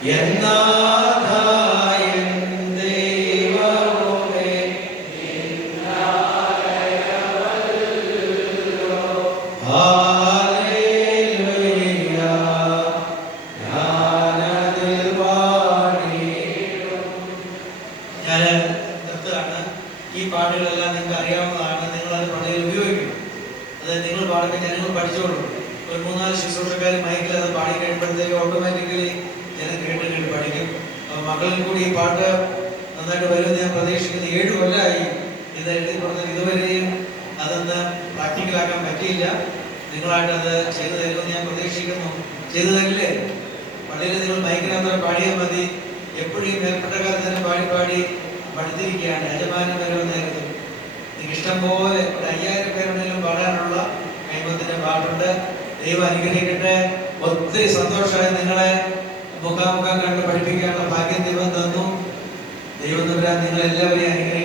ഈ പാട്ടുകളെല്ലാം നിങ്ങൾക്ക് അറിയാവുന്നതാണ്. നിങ്ങളത് പള്ളിയിൽ ഉപയോഗിക്കണം. അത് നിങ്ങൾ പാടുമ്പോൾ ജനങ്ങൾ പഠിച്ചോളൂ. ഒരു 3-4 ശുശ്രൂഷക്കാർ മൈക്കിൽ അത് പാടി കഴിയുമ്പോഴത്തേക്ക് ഓട്ടോമാറ്റിക്കലി ജനം കേട്ട് പഠിക്കും. അപ്പോൾ മക്കളിൽ കൂടി ഈ പാട്ട് നന്നായിട്ട് വരുമെന്ന് ഞാൻ പ്രതീക്ഷിക്കുന്നു. 7 കൊല്ലമായി ഇത് എഴുതി പറഞ്ഞാൽ ഇതുവരെയും അതൊന്ന് പ്രാക്ടിക്കലാക്കാൻ പറ്റിയില്ല. നിങ്ങളായിട്ട് അത് ചെയ്തു തരുമെന്ന് ഞാൻ പ്രതീക്ഷിക്കുന്നു. ചെയ്തു തരില്ലേ? പള്ളിയിൽ നിങ്ങൾ മൈക്കിനകത്ത് പാടിയാൽ മതി. എപ്പോഴും മേൽപ്പെട്ടക്കാർ തന്നെ പാടി പഠിച്ചിരിക്കുകയാണ്. യജമാനം വരുന്ന നേരത്തും നിങ്ങൾക്ക് ഇഷ്ടം പോലെ ഒരു 5000 പേരുണ്ടെങ്കിലും പാടാനുള്ള കൈമത്തിന്റെ പാട്ടുണ്ട്. ദൈവം അനുഗ്രഹിക്കട്ടെ. ഒത്തിരി സന്തോഷമായി നിങ്ങളെ മുഖാമുഖം കണ്ട് പഠിപ്പിക്കാനുള്ള ഭാഗ്യം ദൈവം തന്നു. ദൈവം തമ്പുരാൻ നിങ്ങളെല്ലാവരെയും അനുഗ്രഹിക്കട്ടെ.